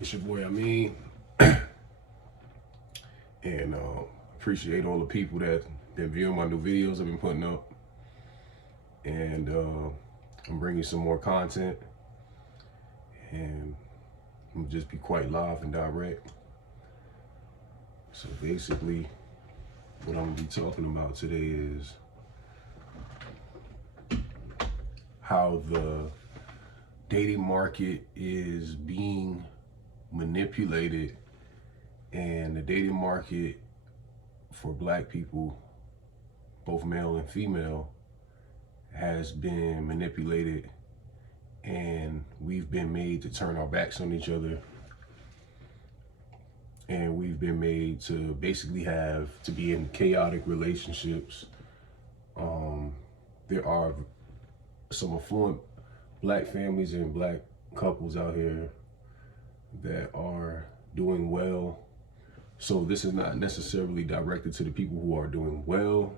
It's your boy, and appreciate all the people that been viewing my new videos I've been putting up. And I'm bringing some more content, and I'm just be quite live and direct. So basically, what I'm gonna be talking about today is how the dating market is being manipulated, and the dating market for Black people, both male and female, has been manipulated, and we've been made to turn our backs on each other, and we've been made to basically have to be in chaotic relationships. There are some affluent Black families and Black couples out here that are doing well. So this is not necessarily directed to the people who are doing well.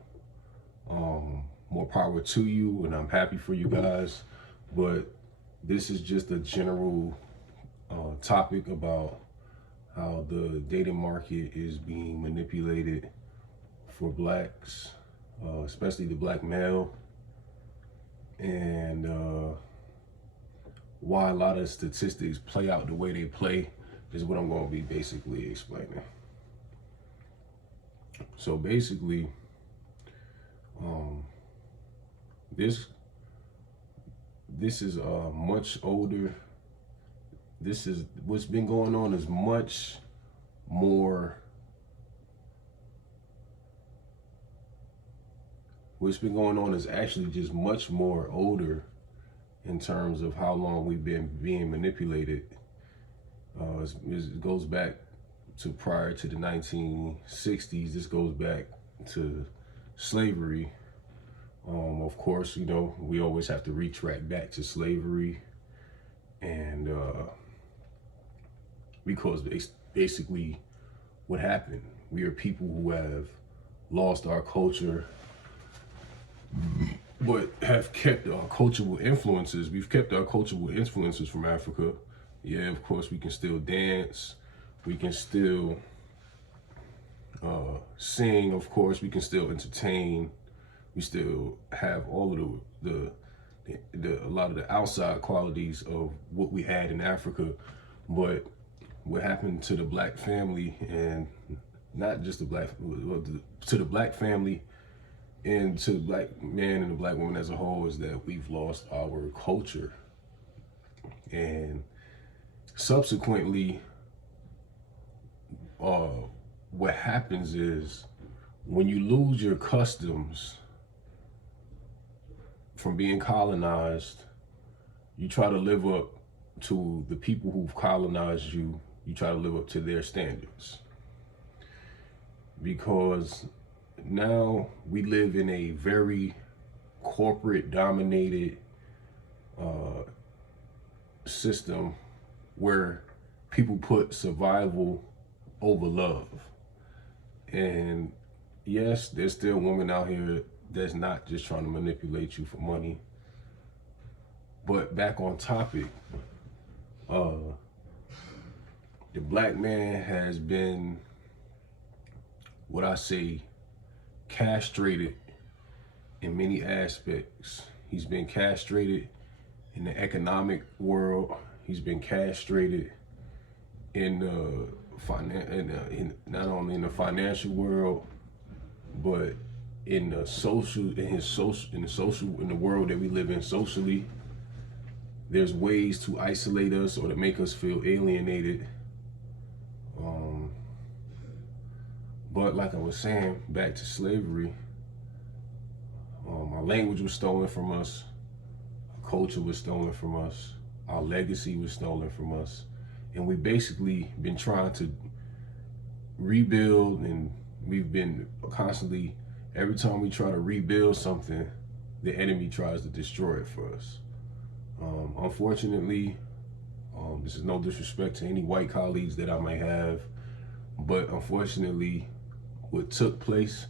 More power to you, and I'm happy for you guys. But this is just a general topic about how the dating market is being manipulated for Blacks, especially the Black male, and why a lot of statistics play out the way they play is what I'm going to be basically explaining. So basically, this is much older. This is what's been going on is much more. What's been going on is actually just much more older in terms of how long we've been being manipulated. It goes back to prior to the 1960s. This goes back to slavery. Of course, you know, we always have to retract back to slavery, and because basically what happened, we are people who have lost our culture, but have kept our cultural influences. We've kept our cultural influences from Africa. Yeah, of course, we can still dance. We can still sing. Of course, we can still entertain. We still have all of a lot of the outside qualities of what we had in Africa. But what happened to the Black family, and not just the Black, to the Black family and to the Black man and the Black woman as a whole, is that we've lost our culture. And subsequently, what happens is when you lose your customs from being colonized, you try to live up to the people who've colonized you. You try to live up to their standards, because now we live in a very corporate dominated system where people put survival over love. And yes, there's still women out here that's not just trying to manipulate you for money. But back on topic, the Black man has been, what I say, castrated in many aspects. He's been castrated in the economic world. He's been castrated in the not only in the financial world, but in the world that we live in socially. There's ways to isolate us or to make us feel alienated. But like I was saying, back to slavery, our language was stolen from us, our culture was stolen from us, our legacy was stolen from us, and we basically been trying to rebuild, and we've been constantly, every time we try to rebuild something, the enemy tries to destroy it for us. Unfortunately, this is no disrespect to any white colleagues that I might have, but unfortunately, what took place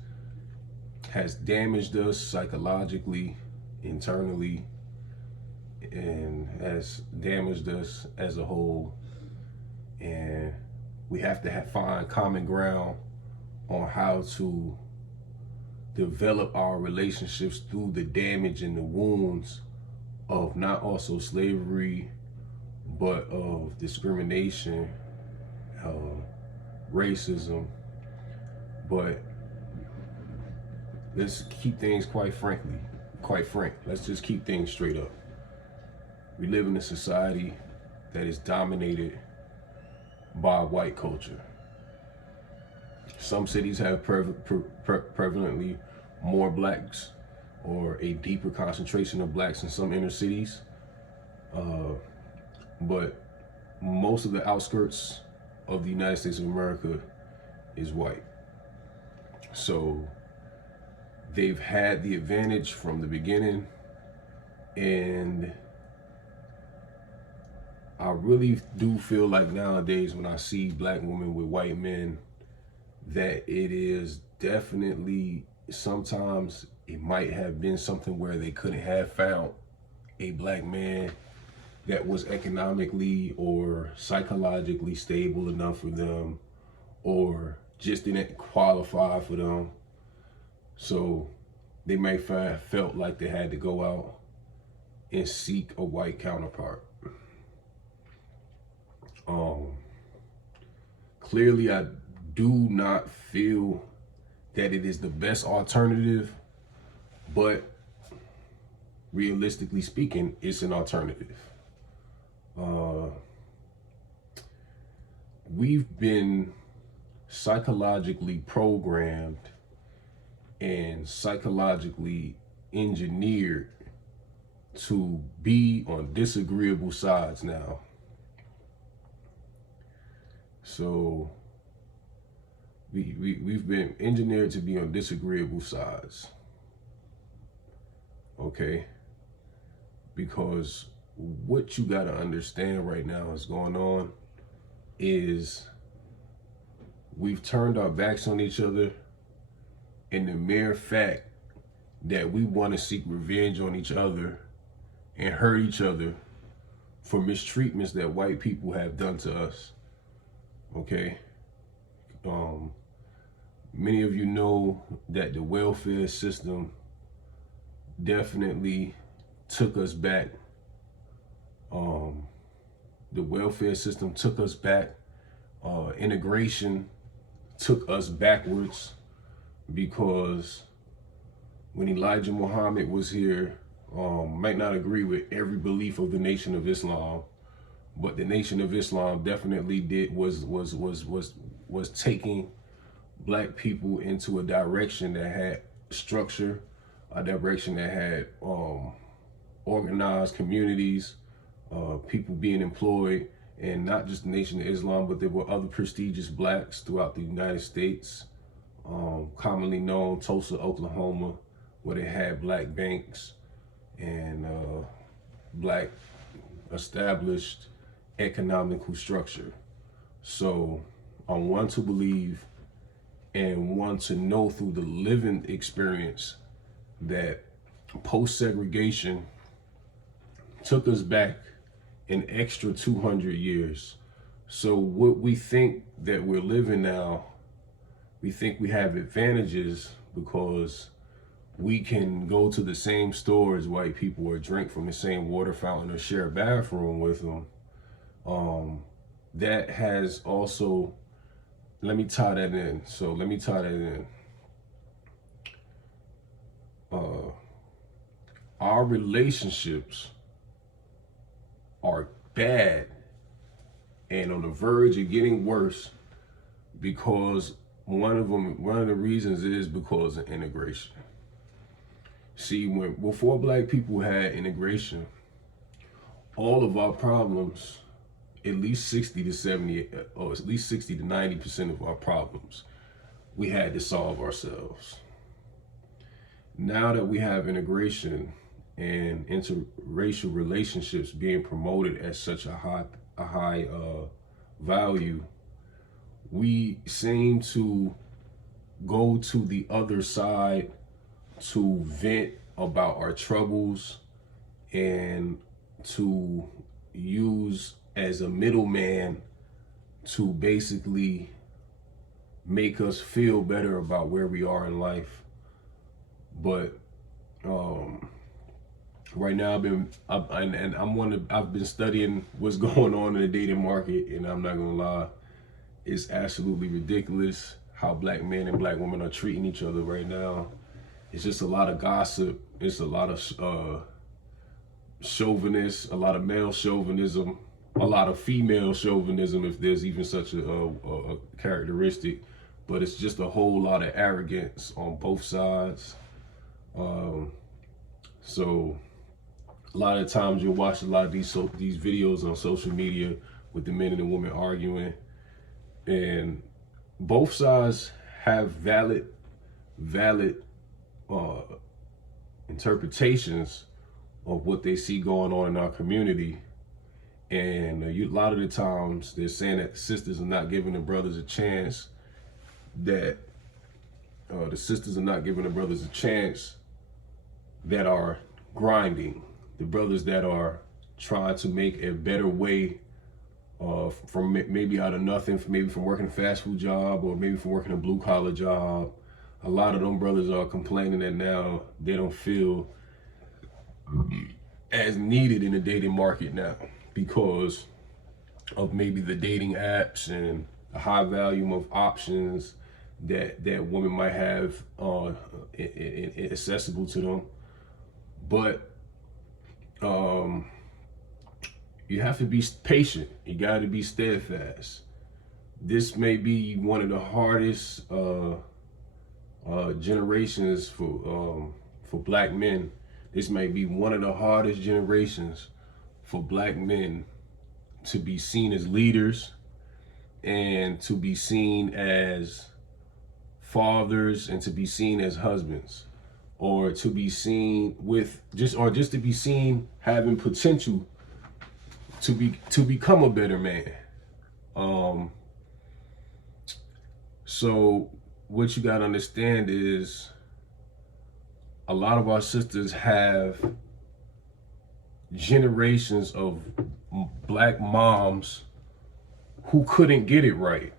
has damaged us psychologically, internally, and has damaged us as a whole And we have to find common ground on how to develop our relationships through the damage and the wounds of not also slavery, but of discrimination, racism. But let's keep things quite frank. Let's just keep things straight up. We live in a society that is dominated by white culture. Some cities have prevalently more blacks, or a deeper concentration of blacks in some inner cities. But most of the outskirts of the United States of America is white. So they've had the advantage from the beginning, and I really do feel like nowadays when I see black women with white men, that it is definitely, sometimes it might have been something where they couldn't have found a black man that was economically or psychologically stable enough for them, or just didn't qualify for them. So they may have felt like they had to go out and seek a white counterpart. Clearly, I do not feel that it is the best alternative, but realistically speaking, it's an alternative. We've been psychologically programmed and psychologically engineered to be on disagreeable sides now. So we've been engineered to be on disagreeable sides. Okay? Because what you got to understand right now is going on is we've turned our backs on each other, and the mere fact that we want to seek revenge on each other and hurt each other for mistreatments that white people have done to us. Okay? Many of you know that the welfare system definitely took us back. The welfare system took us back. Integration took us backwards, because when Elijah Muhammad was here, might not agree with every belief of the Nation of Islam, but the Nation of Islam definitely was taking black people into a direction that had structure, a direction that had organized communities, people being employed, and not just the Nation of Islam, but there were other prestigious blacks throughout the United States, commonly known Tulsa, Oklahoma, where they had black banks and black established economical structure. So I want to believe and want to know through the living experience that post-segregation took us back an extra 200 years. So what we think that we're living now, we think we have advantages because we can go to the same store as white people, or drink from the same water fountain, or share a bathroom with them. That has also, let me tie that in. Our relationships are bad and on the verge of getting worse because one of the reasons is because of integration. See, before black people had integration, all of our problems, at least 60 to 70, or at least 60 to 90% of our problems, we had to solve ourselves. Now that we have integration and interracial relationships being promoted at such a high value, we seem to go to the other side to vent about our troubles and to use as a middleman to basically make us feel better about where we are in life. But right now I've been studying what's going on in the dating market, and I'm not gonna lie, it's absolutely ridiculous how black men and black women are treating each other right now. It's just a lot of gossip. It's a lot of chauvinist, a lot of male chauvinism, a lot of female chauvinism, if there's even such a characteristic. But it's just a whole lot of arrogance on both sides. So a lot of times you'll watch a lot of these videos on social media with the men and the women arguing, and both sides have valid interpretations of what they see going on in our community. And a lot of the times they're saying that sisters are not giving the brothers a chance, that the sisters are not giving the brothers a chance that are grinding, the brothers that are trying to make a better way from maybe out of nothing, maybe from working a fast food job or maybe from working a blue collar job. A lot of them brothers are complaining that now they don't feel as needed in the dating market now because of maybe the dating apps and the high volume of options that women might have accessible to them. But you have to be patient. You got to be steadfast. This may be one of the hardest generations for black men. This may be one of the hardest generations for black men to be seen as leaders and to be seen as fathers and to be seen as husbands, or to be seen with just to be seen having potential to become a better man. So what you got to understand is a lot of our sisters have generations of black moms who couldn't get it right.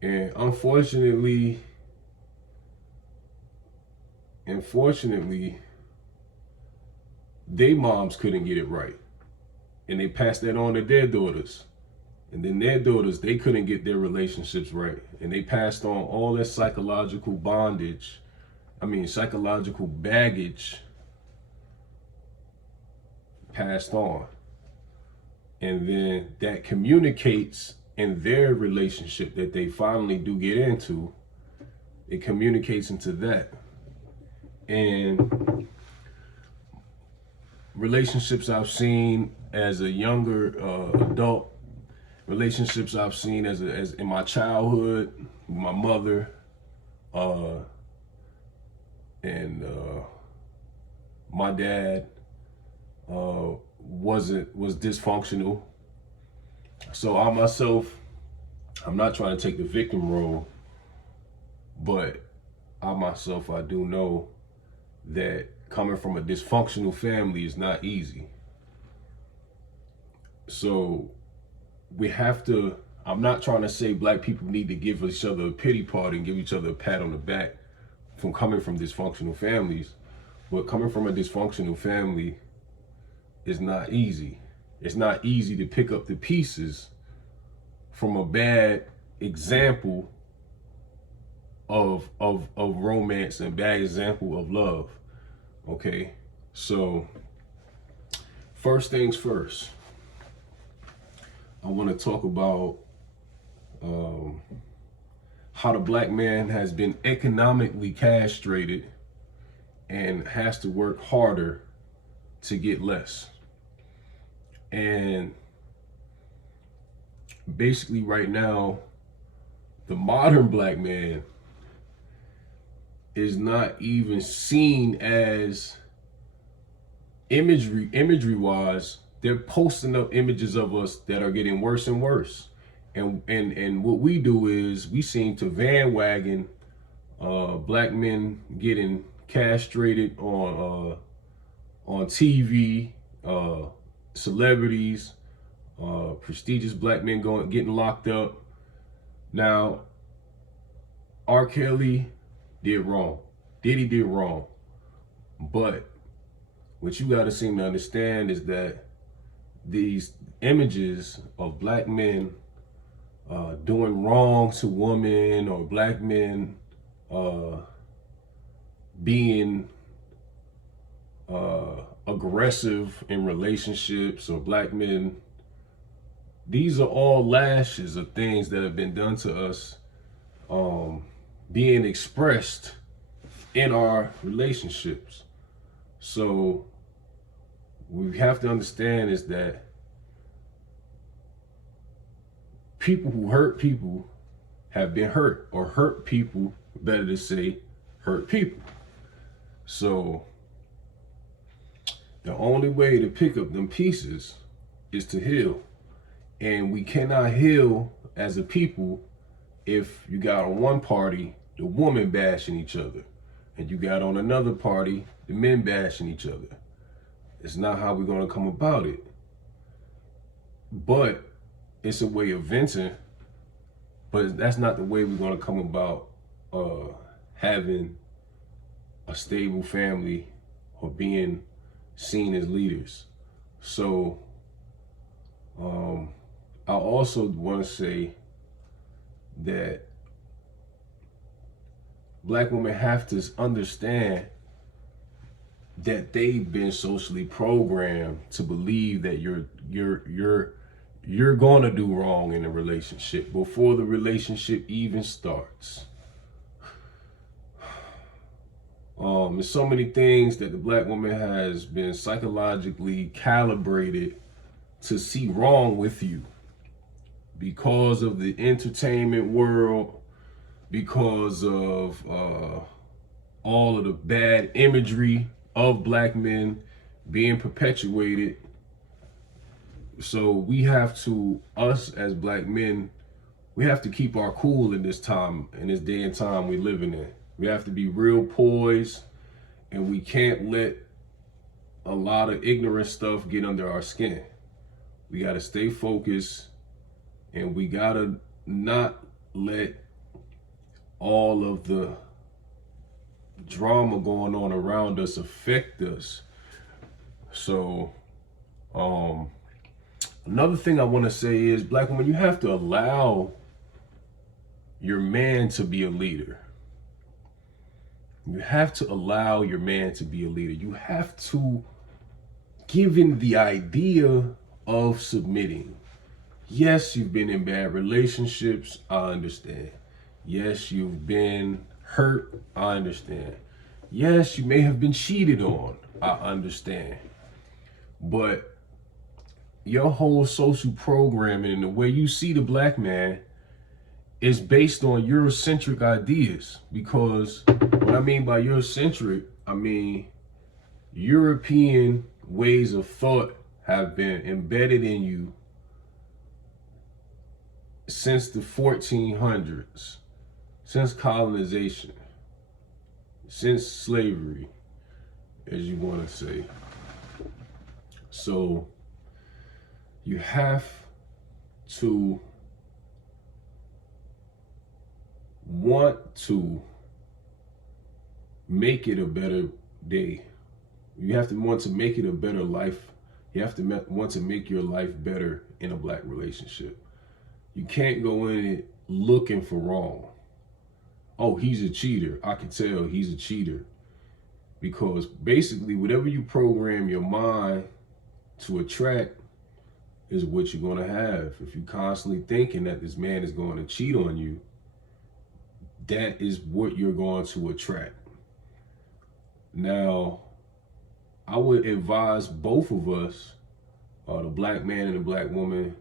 And unfortunately, they moms couldn't get it right. And they passed that on to their daughters. And then their daughters, they couldn't get their relationships right. And they passed on all that psychological baggage passed on. And then that communicates in their relationship that they finally do get into. It communicates into that. And relationships I've seen as a younger adult, relationships I've seen as in my childhood with my mother, and my dad was dysfunctional. So I myself, I'm not trying to take the victim role, but I do know that coming from a dysfunctional family is not easy. So we have to, I'm not trying to say black people need to give each other a pity party and give each other a pat on the back from coming from dysfunctional families, but coming from a dysfunctional family is not easy. It's not easy to pick up the pieces from a bad example of romance and bad example of love. Okay, so first things first, I want to talk about how the black man has been economically castrated and has to work harder to get less. And basically right now, the modern black man is not even seen as imagery wise. They're posting up images of us that are getting worse and worse. And what we do is we seem to bandwagon black men getting castrated on TV, celebrities, prestigious black men getting locked up. Now, R. Kelly did wrong. Diddy did wrong. But what you got to seem to understand is that these images of black men doing wrong to women, or black men being aggressive in relationships, or black men, these are all lashes of things that have been done to us, being expressed in our relationships. So we have to understand is that people who hurt people have been hurt, or hurt people, better to say, hurt people. So the only way to pick up them pieces is to heal. And we cannot heal as a people if you got on one party the woman bashing each other, and you got on another party the men bashing each other. It's not how we're going to come about it. But it's a way of venting, but that's not the way we're going to come about having a stable family or being seen as leaders. So I also want to say that black women have to understand that they've been socially programmed to believe that you're going to do wrong in a relationship before the relationship even starts. There's so many things that the black woman has been psychologically calibrated to see wrong with you because of the entertainment world, because of all of the bad imagery of black men being perpetuated. So we have to, us as black men, we have to keep our cool in this time, in this day and time we're living in. We have to be real poised, and we can't let a lot of ignorant stuff get under our skin. We got to stay focused, and we got to not let all of the drama going on around us affect us. So, another thing I want to say is, black women, you have to allow your man to be a leader. You have to allow your man to be a leader. You have to give him the idea of submitting. Yes, you've been in bad relationships. I understand. Yes, you've been hurt. I understand. Yes, you may have been cheated on. I understand. But your whole social programming and the way you see the black man is based on Eurocentric ideas. Because what I mean by Eurocentric, I mean European ways of thought have been embedded in you since the 1400s, since colonization, since slavery, as you want to say. So you have to want to make it a better day. You have to want to make it a better life. You have to want to make your life better in a black relationship. You can't go in it looking for wrong. Oh, he's a cheater. I can tell he's a cheater. Because basically, whatever you program your mind to attract is what you're going to have. If you're constantly thinking that this man is going to cheat on you, that is what you're going to attract. Now, I would advise both of us, the black man and the black woman,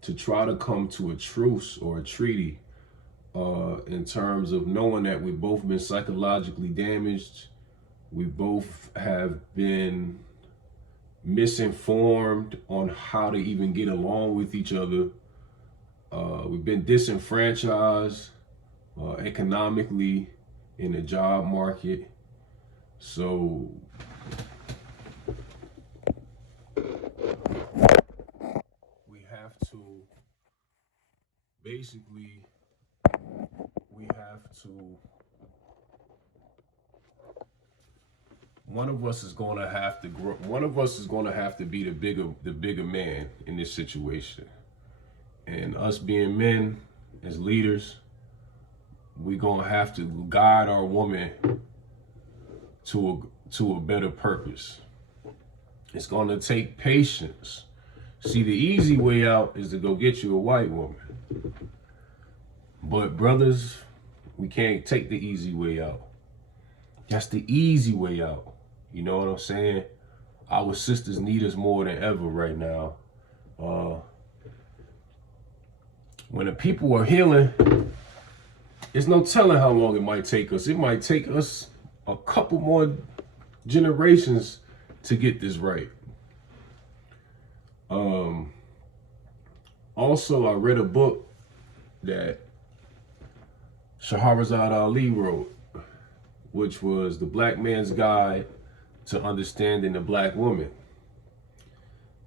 to try to come to a truce or a treaty in terms of knowing that we've both been psychologically damaged. We both have been misinformed on how to even get along with each other. We've been disenfranchised economically in the job market. So have to basically, we have to, one of us is going to have to grow, one of us is going to have to be the bigger man in this situation. And us being men as leaders, we're going to have to guide our woman to a better purpose. It's going to take patience. See, the easy way out is to go get you a white woman. But brothers, we can't take the easy way out. That's the easy way out. You know what I'm saying? Our sisters need us more than ever right now. When the people are healing, there's no telling how long it might take us. It might take us a couple more generations to get this right. Also, I read a book that Shahrazad Ali wrote, which was The Black Man's Guide to Understanding the Black Woman.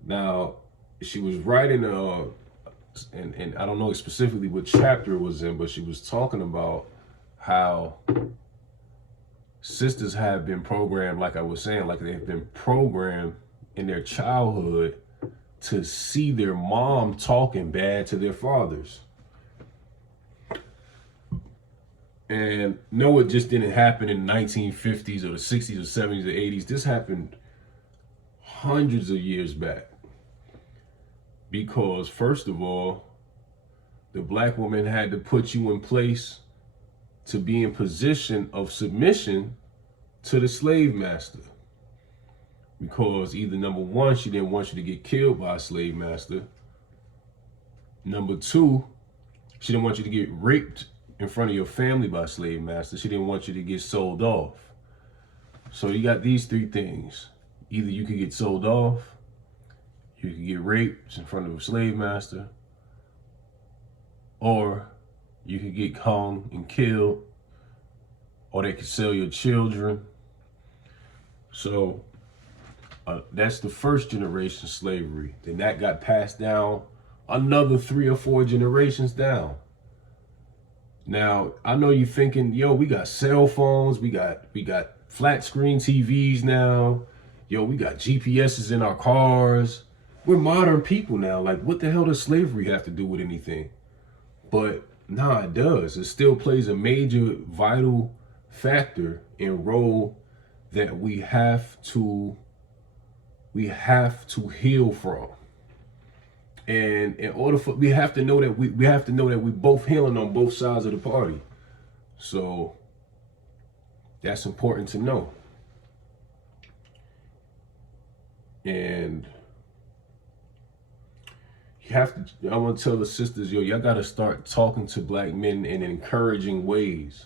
Now, she was writing, and I don't know specifically what chapter it was in, but she was talking about how sisters have been programmed, like I was saying, like they've been programmed in their childhood to see their mom talking bad to their fathers. And no, it just didn't happen in the 1950s or the 60s or 70s or 80s. This happened hundreds of years back. Because first of all, the black woman had to put you in place to be in position of submission to the slave master. Because either number one, she didn't want you to get killed by a slave master. Number two, she didn't want you to get raped in front of your family by a slave master. She didn't want you to get sold off. So you got these three things. Either you could get sold off, you could get raped in front of a slave master, or you could get hung and killed, or they could sell your children. So that's the first generation slavery. Then that got passed down another 3 or 4 generations down. Now, I know you're thinking, yo, we got cell phones, we got flat screen TVs now. Yo, we got GPSs in our cars. We're modern people now. Like, what the hell does slavery have to do with anything? But nah, it does. It still plays a major vital factor and role that we have to heal from. And in order for, we have to know that we're both healing on both sides of the party. So that's important to know. And you have to, I want to tell the sisters, yo, y'all got to start talking to black men in encouraging ways.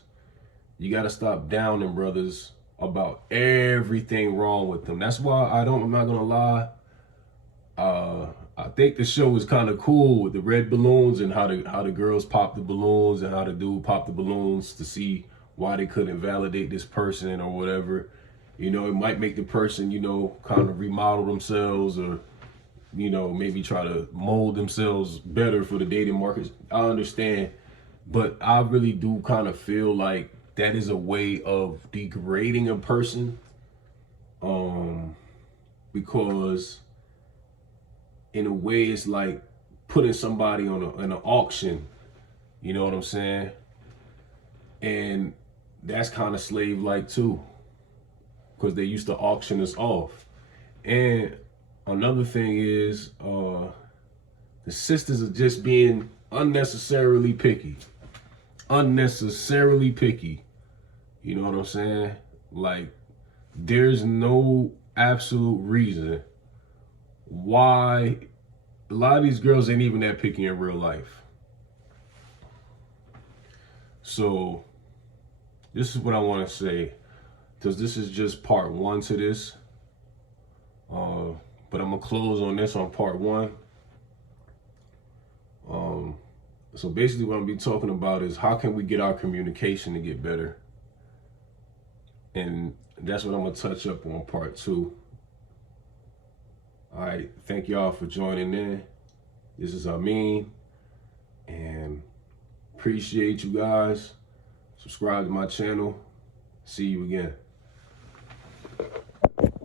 You got to stop downing brothers about everything wrong with them. That's why I'm not going to lie. I think the show is kind of cool with the red balloons and how the girls pop the balloons and how the dude pop the balloons to see why they couldn't validate this person or whatever. You know, it might make the person, you know, kind of remodel themselves or, you know, maybe try to mold themselves better for the dating market. I understand, but I really do kind of feel like that is a way of degrading a person, because in a way it's like putting somebody on an auction, you know what I'm saying? And that's kind of slave-like too, because they used to auction us off. And another thing is, the sisters are just being unnecessarily picky. Unnecessarily picky. You know what I'm saying? Like, there's no absolute reason why a lot of these girls ain't even that picky in real life. So this is what I want to say, because this is just part 1 to this. But I'm gonna close on this on part 1. So basically what I'm gonna be talking about is how can we get our communication to get better? And that's what I'm gonna touch up on part 2. All right, thank y'all for joining in. This is Amin, and appreciate you guys. Subscribe to my channel. See you again.